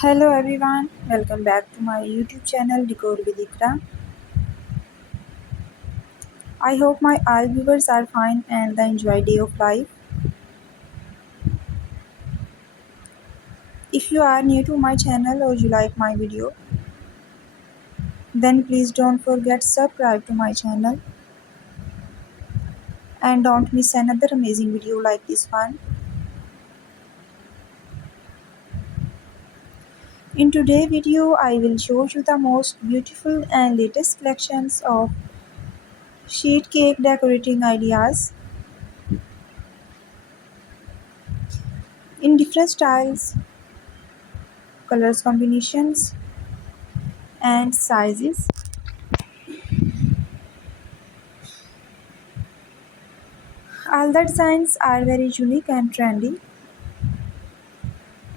Hello everyone, welcome back to my YouTube channel Decor with Iqra. I hope my all viewers are fine and the enjoy day of life. If you are new to my channel or you like my video, then please don't forget subscribe to my channel and don't miss another amazing video like this one. In today's video, I will show you the most beautiful and latest collections of sheet cake decorating ideas in different styles, colors combinations and sizes. All the designs are very unique and trendy,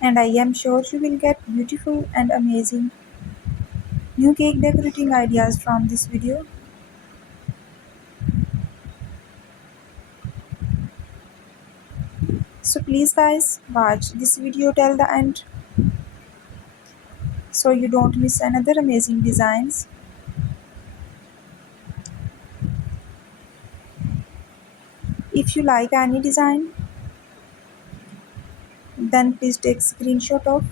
and I am sure you will get beautiful and amazing new cake decorating ideas from this video. So please guys, watch this video till the end so you don't miss another amazing designs. If you like any design, then please take screenshot of,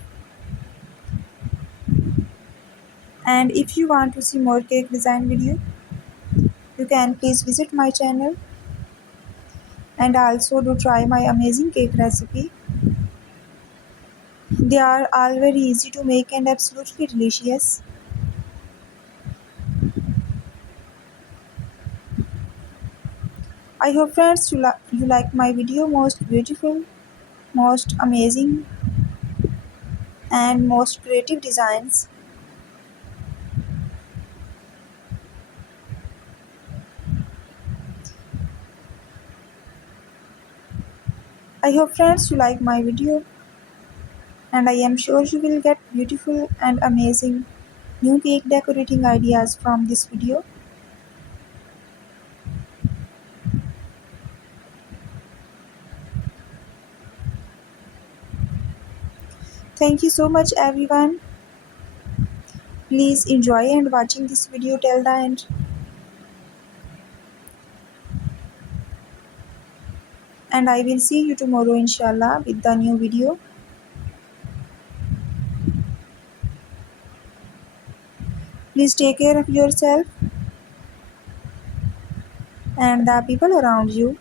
and if you want to see more cake design video, you can please visit my channel and also do try my amazing cake recipe. They are all very easy to make and absolutely delicious. I hope friends you like my video most beautiful, most amazing and most creative designs. I hope friends you like my video and I am sure you will get beautiful and amazing new cake decorating ideas from this video. Thank you so much everyone. Please enjoy and watching this video till the end. And I will see you tomorrow inshallah with the new video. Please take care of yourself and the people around you.